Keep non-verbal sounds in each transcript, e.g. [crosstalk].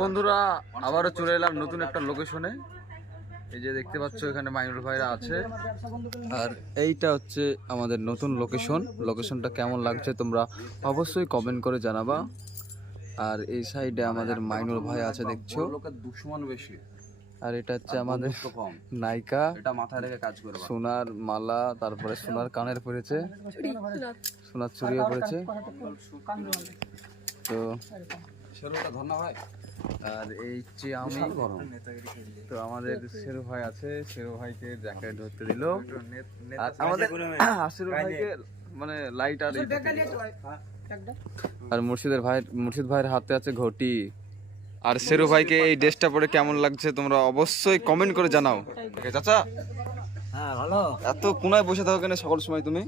বন্ধুরা আবারও চলে এলাম নতুন একটা লোকেশনে এই যে দেখতে পাচ্ছ এখানে মাইনুল ভাইরা আছে। আর এইটা হচ্ছে আমাদের নতুন লোকেশন লোকেশনটা কেমন লাগছে তোমরা অবশ্যই কমেন্ট করে জানাবা। আর এই সাইডে আমাদের মাইনুল ভাই আছে দেখছ? লোকের দুশ্মন বেশি। আর এটা হচ্ছে আমাদের কম। নায়িকা। এটা মাথায় রেখে কাজ করবে। সোনার মালা তারপরে সোনার কানের পড়েছে সোনার। চুড়িও পড়েছে তো ভাই। আর এই যে আমি তো আমাদের শেরু ভাই আছে শেরু ভাইকে জ্যাকেট ধরতে দিল। আর আমাদের আশিরু [coughs] ভাইকে মানে লাইট আর দিল। আর মুর্শিদের ভাই মুর্শিদ ভাইয়ের হাতে আছে ঘটি। আর শেরু ভাইকে এই ড্রেসটা পরে কেমন লাগছে তোমরা অবশ্যই কমেন্ট করে জানাও। ঠিক আছে, চাচা? হ্যাঁ ভালো। এত কোনায় বসে থাকো কেন সকল সময় তুমি?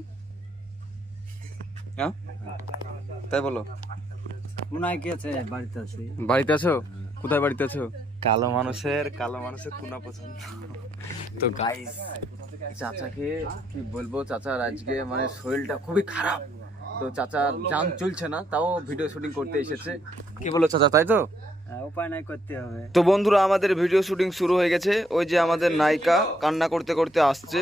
হ্যাঁ? তাই বলো। বাড়িতে আছো? কোথায় বাড়িতে আছো? কালো মানুষের কালো মানুষের কোনা পছন্দ। তো গাইস চাচাকে কি বলব? চাচার আজকে মানে শরীরটা খুবই খারাপ। তো চাচার জান চলছে না তাও ভিডিও শুটিং করতে এসেছে। কি বলো চাচা তাই তো? হ্যাঁ, উপায় নাই করতে হবে। তো বন্ধুরা আমাদের ভিডিও শুটিং শুরু হয়ে গেছে। ওই যে আমাদের নায়িকা কান্না করতে করতে আসছে।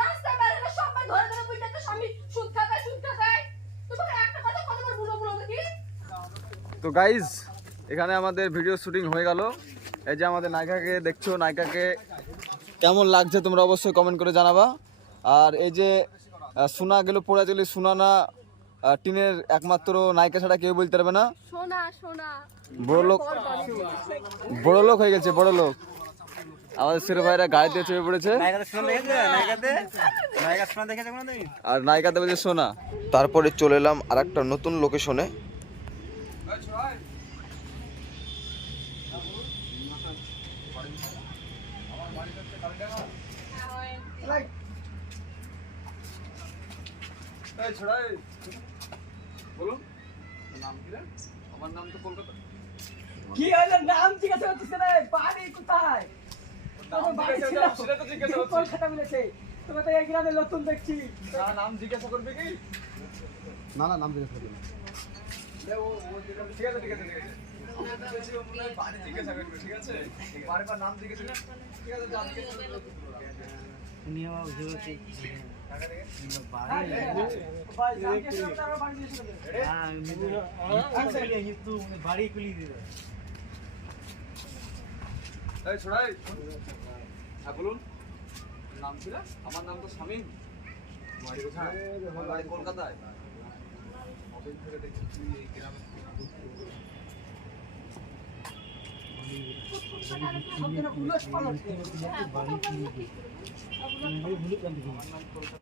রাস্তা বেরোলে সবাই ধরে ধরে বুঝতে স্বামী সুদ খাতায় সুদ খাতায় তোমাকে একটা কথা কতবার বুড়ো বুড়ো দেখি তো গাইজ এখানে আমাদের ভিডিও শুটিং হয়ে গেল। এই যে আমাদের নায়িকাকে দেখছ নায়িকাকে কেমন লাগছে তোমরা অবশ্যই কমেন্ট করে জানাবা। আর এই যে সোনা গেল পড়ে গেলে সোনা না টিনের একমাত্র নায়িকা ছাড়া কেউ বলতে পারবে না। সোনা সোনা। বড় লোক বড় লোক হয়ে গেছে বড় লোক আমাদের ছেলে ভাইরা গাড়িতে চেপে পড়েছে। আর নায়িকাতে বলছে সোনা। তারপরে চলে এলাম আর একটা নতুন লোকেশনে কি হলো? নাম জিজ্ঞাসা রে বাড়ি কোথায়? তোমার বাড়ি ছিল। কলকাতা মিলেছে। তোমার তো এই গ্রামে নতুন দেখছি। নাম জিজ্ঞাসা করবে কি? না না নাম জিজ্ঞেস করবি ঠিক আছে ঠিক আছে ঠিক আছে বাড়ি জিজ্ঞাসা করবে ঠিক আছে? বারবার নাম জিজ্ঞাসা ঠিক আছে নাম জিজ্ঞাসা করবে। ভাই জানকে সব আমার বাড়ি দিয়েছিল এই ছোড়াই। হ্যাঁ বলুন। নাম ছিল আমার নাম তো শামীম। বাড়ি কোথায়? আমার বাড়ি কলকাতায়। অফিস থেকে দেখছি তুই গ্রামে যেন উলট পালট